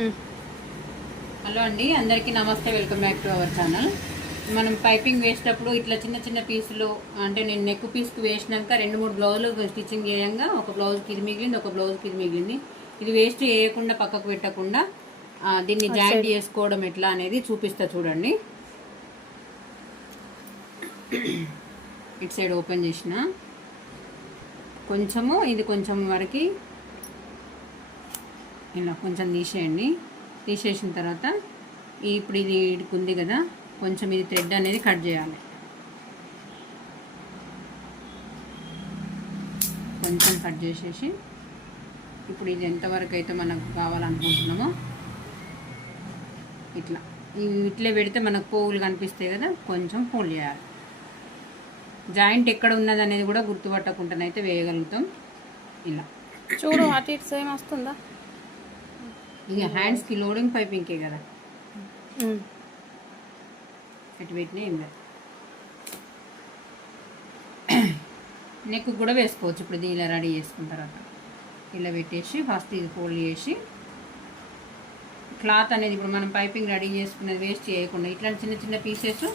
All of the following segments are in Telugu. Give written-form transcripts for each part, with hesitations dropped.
హలో అండి, అందరికీ నమస్తే. Welcome back to our channel. మనం పైపింగ్ వేసేటప్పుడు ఇట్లా చిన్న చిన్న పీసులు, అంటే నేను నెక్ పీస్కి వేసినాక 2-3 బ్లౌజులు స్టిచ్చింగ్ చేయంగా ఒక బ్లౌజ్కి ఇది మిగిలింది, ఒక బ్లౌజ్కి ఇది మిగిలింది. ఇది వేస్ట్ చేయకుండా పక్కకు పెట్టకుండా దీన్ని జాయింట్ చేసుకోవడం ఎట్లా అనేది చూపిస్తా చూడండి. ఇటు సైడ్ ఓపెన్ చేసిన కొంచెము, ఇది కొంచెం వరకు ఇలా కొంచెం తీసేయండి. తీసేసిన తర్వాత ఇప్పుడు ఇది ఉంది కదా, కొంచెం ఇది థ్రెడ్ అనేది కట్ చేయాలి. కొంచెం కట్ చేసేసి ఇప్పుడు ఇది ఎంతవరకు అయితే మనకు కావాలనుకుంటున్నామో ఇట్లే పెడితే మనకు పోగులు కనిపిస్తాయి కదా, కొంచెం ఫోల్డ్ చేయాలి. జాయింట్ ఎక్కడ ఉన్నది అనేది కూడా గుర్తుపట్టకుండానైతే వేయగలుగుతాం. ఇలా చూడు, అటు ఇటు సేమ్ వస్తుందా? ఇక హ్యాండ్స్కి లోడింగ్ పైపింగ్కే కదా, అటు పెట్టినా ఏం లేదు. నెక్ కూడా వేసుకోవచ్చు. ఇప్పుడు ఇది ఇలా రెడీ చేసుకున్న తర్వాత ఇలా పెట్టేసి ఫస్ట్ ఇది ఫోల్డ్ చేసి క్లాత్ అనేది ఇప్పుడు మనం పైపింగ్ రెడీ చేసుకునేది వేస్ట్ చేయకుండా ఇట్లాంటి చిన్న చిన్న పీసెస్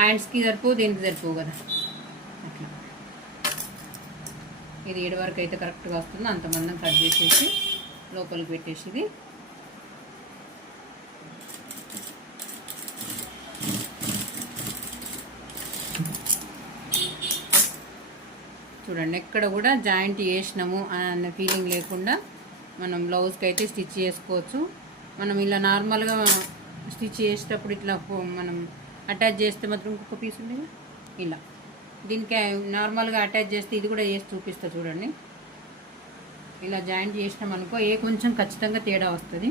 హ్యాండ్స్కి సరిపోవు, దేనికి సరిపోవు కదా. అట్లా ఇది 7 వరకు అయితే కరెక్ట్గా వస్తుందో అంతమందం కట్ చేసేసి లోపలికి పెట్టేసి ఇది చూడండి. ఎక్కడ కూడా జాయింట్ చేసినాము అన్న ఫీలింగ్ లేకుండా మనం బ్లౌజ్కి అయితే స్టిచ్ చేసుకోవచ్చు. మనం ఇలా నార్మల్గా స్టిచ్ చేసేటప్పుడు ఇట్లా మనం అటాచ్ చేస్తే మాత్రం ఇంకొక పీస్ ఉంది ఇలా దీనికి నార్మల్గా అటాచ్ చేస్తే ఇది కూడా చేసి చూపిస్తా చూడండి. ఇలా జాయింట్ చేసినాం అనుకో కొంచెం ఖచ్చితంగా తేడా వస్తుంది.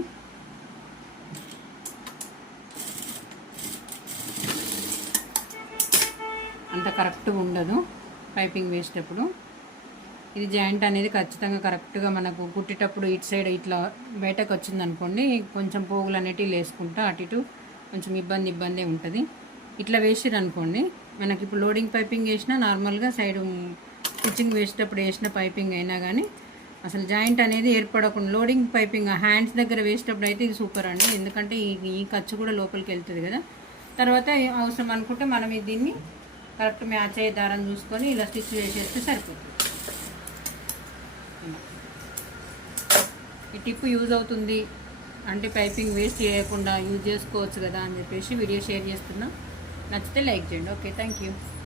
అంత కరెక్ట్గా ఉండదు పైపింగ్ వేసేటప్పుడు. ఇది జాయింట్ అనేది ఖచ్చితంగా కరెక్ట్గా మనకు కుట్టేటప్పుడు ఇటు సైడ్ ఇట్లా బయటకు వచ్చింది అనుకోండి, కొంచెం పోగులు అనేటివి వేసుకుంటా అటు ఇటు కొంచెం ఇబ్బంది ఉంటుంది. ఇట్లా వేసిరు అనుకోండి, మనకి ఇప్పుడు లోడింగ్ పైపింగ్ వేసినా నార్మల్గా సైడ్ స్టిచ్చింగ్ వేసేటప్పుడు వేసిన పైపింగ్ అయినా కానీ అసలు జాయింట్ అనేది ఏర్పడకుండా లోడింగ్ పైపింగ్ హ్యాండ్స్ దగ్గర వేసేటప్పుడు అయితే ఇది సూపర్ అండి. ఎందుకంటే ఈ ఖర్చు కూడా లోపలికి వెళ్తుంది కదా. తర్వాత అవసరం అనుకుంటే మనం దీన్ని కరెక్ట్ మ్యాచ్ అయ్యే దారం చూసుకొని ఇలా స్టిచ్ వేసేస్తే సరిపోతుంది. ఈ టిప్ యూజ్ అవుతుంది అంటే పైపింగ్ వేస్ట్ చేయకుండా యూజ్ చేసుకోవచ్చు కదా అని చెప్పేసి వీడియో షేర్ చేస్తున్నా. నచ్చితే లైక్ చేయండి. Okay, thank you.